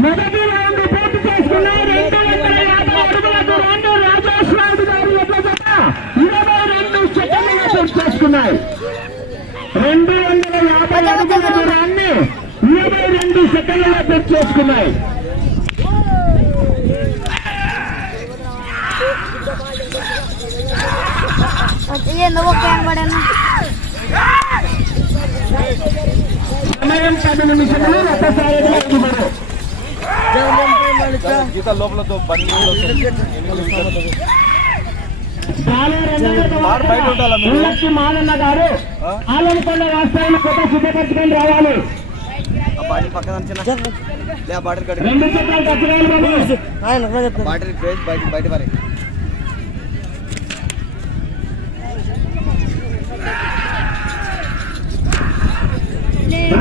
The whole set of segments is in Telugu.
మొదటి రౌండ్ పూర్తి చేసుకున్నాయి రెండు వందల యాభై అడుగుల దూరాన్ని రాజేశ్వరరావు గారి ఇరవై రెండు సెకండ్లుగా పూర్తి చేసుకున్నాయి రెండు వందల యాభై అడుగుల దూరాన్ని ఇరవై రెండు సెకండ్లుగా పూర్తి చేసుకున్నాయి. ఏందో ఒక కనబడను సమయం పది నిమిషములు గీత లోపల గారు వాస్తవాన్ని కొత్త సిద్ధపరచుకొని రావాలి. బాటిల్ పక్కన బాటిల్ బయట బయట పారే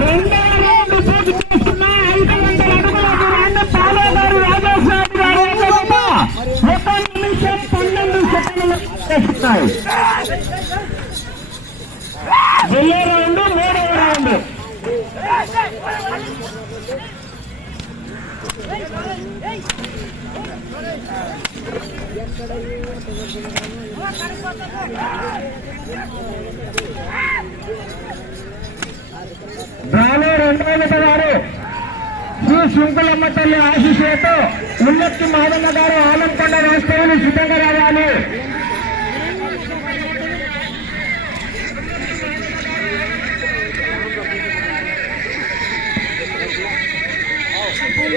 రెండవ రౌండ్ పూర్తి చేసుకున్న ఐదు వందల అడుగుల దూరాన్ని పాలేగారు రాజేశ్వరరావు గారు ఎక్కడమ్మా? ఒక నిమిషం పన్నెండు సెకండ్లు చేస్తున్నాయి జిల్లా రౌండ్ మూడవ రౌండ్. రాను రెండవ జత శ్రీ శృంకులమ్మ తల్లి ఆశీస్సులతో ఉన్నతి మాదన్న గారు ఆలంకొండ రాష్ట్రాన్ని సిద్ధంగా రావాలి రెండో చిత్రాలు చిత్రాలు తొమ్మిది గారు గమనించాలి మూడవ రౌండ్ పూర్తి చేసుకున్న ఏడు వందల యాభై అడుగుల దూరాన్ని పాలేగారి రాజేష్ నాయుడు గారి యొక్క జత రెండు నిమిషముల పదహైదు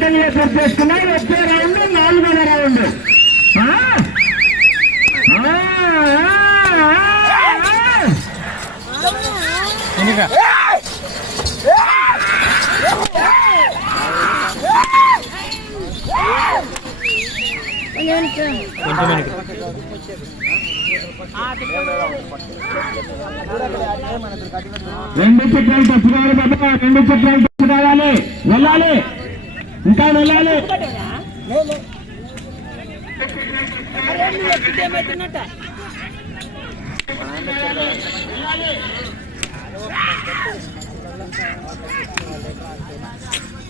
పదహైదు సెకండ్లు పూర్తి చేసుకున్నాయి వచ్చే రౌండ్ నాలుగవ రౌండ్ రెండు చిత్రాలు తప్పు కావాలి బాబా రెండు చిత్రాలు తప్పు కావాలి వెళ్ళాలి ఇంకా వెళ్ళాలి.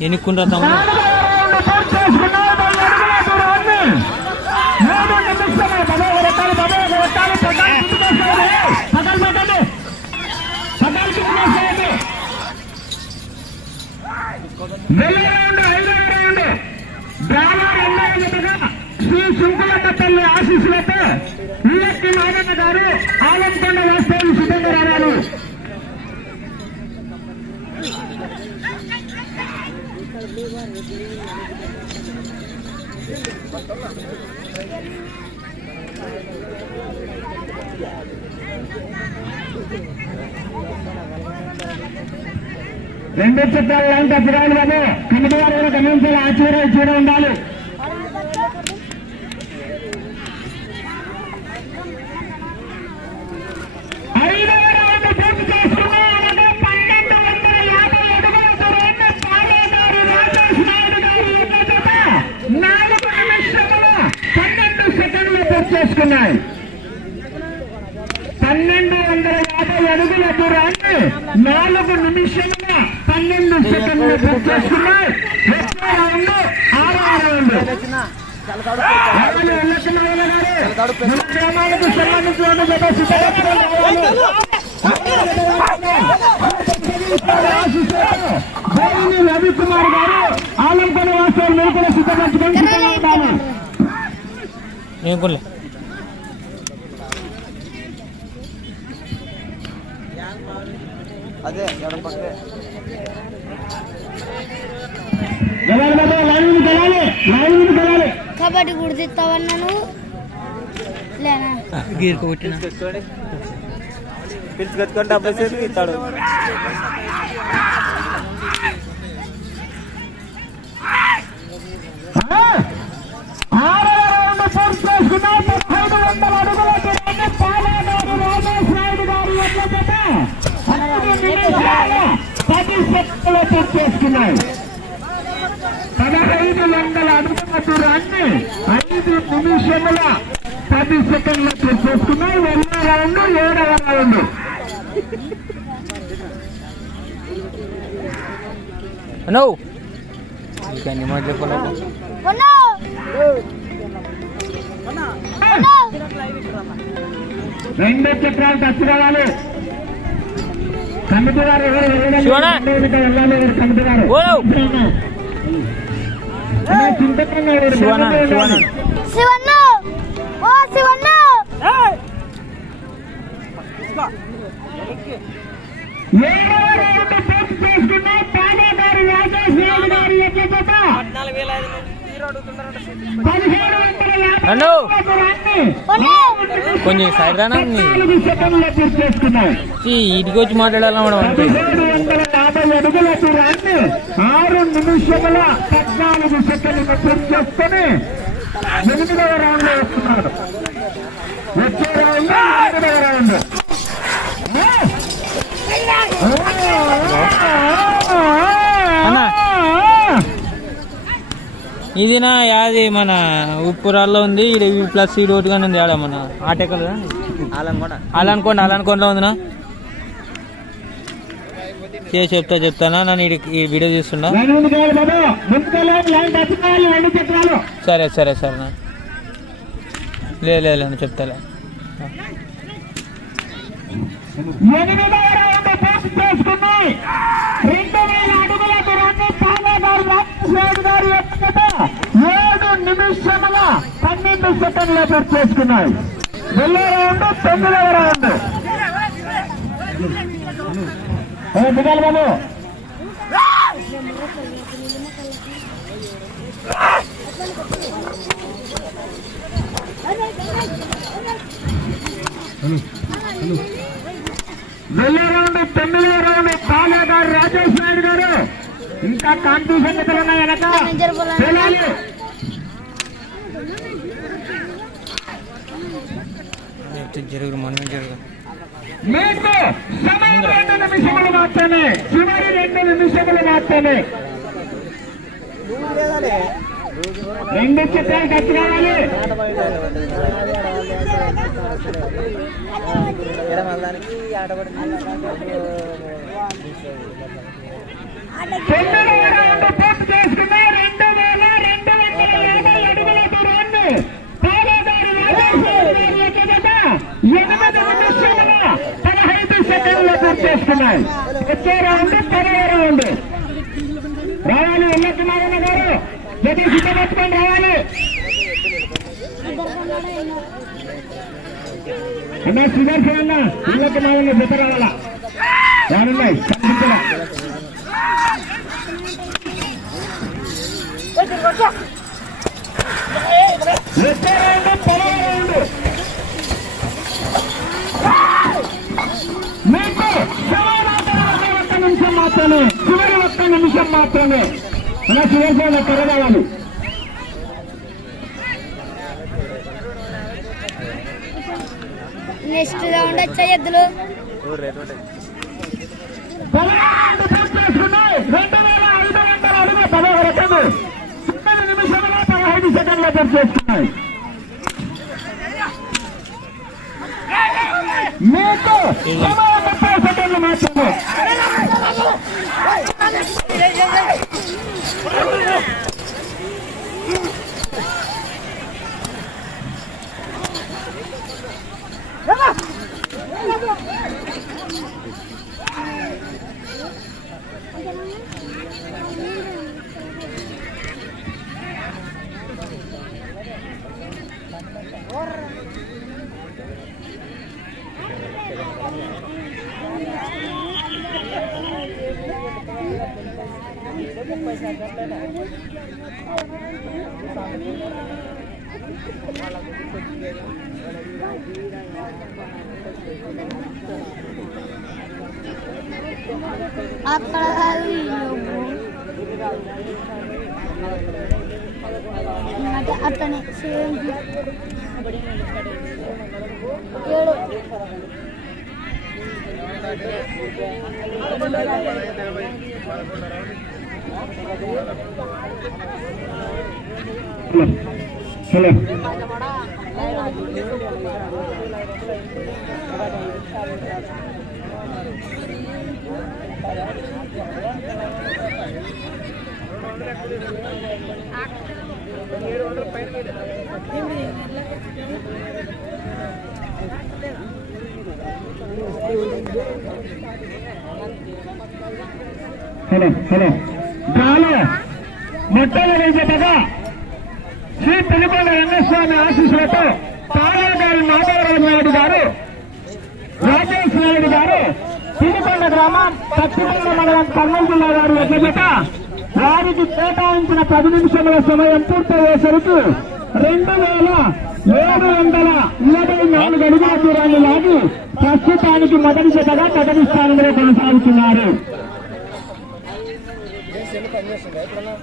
ఎన్నుకుంటా తమ్ముడు శ్రీ శుంకులమ్మ తల్లి ఆశీస్సులతో ఈఎస్టీ నాగన్న గారు ఆలంకొండ వాస్తవం సిద్ధంగా రావాలి రెండు చిత్రాలు లాంటి అభిరాలు బాబు. కమిటీ వారు కూడా గమనించాలి? ఆ చీర ఉండాలి ఐదవ రౌండ్ పూర్తి చేసుకున్నాం. అలాగే పన్నెండు వందల యాభై అడుగుల దూరాన్ని పాలేగారు రాజేష్ నాయుడు గారి యొక్క జత నాలుగు నిమిషముల పన్నెండు సెకండ్లు పూర్తి చేసుకున్నాయి పన్నెండు వందల యాభై అడుగుల దూరాన్ని నాలుగు నిమిషముల పన్నెండు సెకండ్లు పూర్తి వచ్చే రౌండ్ రౌండ్ గారు. గ్రామాలకు సంబంధించిన రవికుమార్ గారు ఆలంపల్లి వాస్తవం మీరు సిద్ధపరచుకొని అదే ఎడం పక్కనే కబడ్డీ గుర్తిస్తావన్నా నువ్వు లేనా? గీరుకు కొట్టిన పిలిచి కట్టుకొని డబ్బులు ఇచ్చేసి ఇస్తాడు ఆ? రౌండ్ పూర్తి చేసుకున్నాయి పదహైదు వందల అడుగుల దూరాన్ని ఐదు నిమిషముల పది సెకండ్లు పూర్తి చేసుకున్నాయి రెండవ రౌండ్ ఏడవ రౌండ్ నో ఇంకా రెండు చక్రాలు టచ్ కావాలి కమిటీ జత పదిహేడు వందల అన్నో. కొంచెం సైడ్ రానా ఇటుకి వచ్చి మాట్లాడాలా మనం అంతే. పదిహేడు వందల యాభై అడుగుల దూరాన్ని ఆరు నిమిషముల పద్నాలుగు సెకండ్లు పూర్తి చేసుకొని ఎనిమిదవ రౌండ్లో వస్తున్నాడు. వచ్చే రౌండ్ ఎనిమిదవ రౌండ్ అన్నా. ఇది నా యాది మన ఉప్పురాల్లో ఉంది ఇది ప్లస్ ఈ రోడ్డు కానీ ఉంది ఆడ మన కూడా అలానుకోండి అలానుకోండి ఉందినా? చేసి చెప్తా చెప్తానా? నన్ను ఈ వీడియో రెండు చక్రాలు సరే సరే సరే నా. లేదు చెప్తాలే. ఎనిమిదవ రౌండ్ పూర్తి చేసుకున్నాయి కేసీఆర్ గారి యొక్క ఏడు నిమిషముల పన్నెండు సెకండ్ల పూర్తి చేసుకున్నాయి. వెళ్ళే రౌండ్ తొమ్మిదవ రౌండ్. ఏ బాబు వెళ్ళే రౌండ్ తొమ్మిదవ రౌండ్ తానేగారు ఇంకా కాంపిటీషన్ ఉన్నాయి వెనక జరుగు మనం జరుగు మీకు సమయం రెండు నిమిషములు మాత్రమే. చివరి రెండు నిమిషములు మాత్రమే. రెండు చిత్రాలు ఖర్చు కావాలి. తొమ్మిదవ రౌండ్ వచ్చే రౌండ్ పదవ రౌండ్. రావాలి వెళ్ళొచ్చు నారాయణ గారు. జత సిద్ధపట్టుకొని రావాలి. అన్నా సుదర్శన్ అన్న ఇళ్ళకి జత రావాలా? రానున్నాయి కనిపించరా వచ్చే రౌండ్ పదవ రౌండ్ మీకు నిమిషం మాత్రమే చివరి ఒక్క నిమిషం మాత్రమే అలా సుదర్శన్ త్వరగావాలి నెక్స్ట్ రౌండ్ వచ్చా ఎద్దులు పదహారు రెండు వేల ఐదు వందల అడుగు పదహారు రకము పది పదహైదు సెకండ్ల పూర్తి చేసుకున్నాయి మీకు ముప్పై సెకండ్లు మాత్రమే apa hari ibu? ada apa nih siang? Ya, kalau అట్టనే సేమ్ ఏడు హలో హలో హలో గాలో మొట్టమొదటిగా శ్రీ పెనుకొండ రంగస్వామి ఆశీస్సులతో తారాగారి మాధవరాజు నాయుడు గారు రాజేష్ నాయుడు గారు తిరుకొండ గ్రామం పచ్చికొండ మండలం కర్నూలు జిల్లా గారు ఎట్లజట వారికి కేటాయించిన పది నిమిషముల సమయం పూర్తయ్యేసరికి రెండు వేల ఏడు వందల ఇరవై నాలుగు అడుగుల దూరాన్ని లాగి ప్రస్తుతానికి మొదటి జతగా మొదటి స్థానంలో కొనసాగుతున్నారు. పనిచేస్తుందా ఎప్పుడన్నా?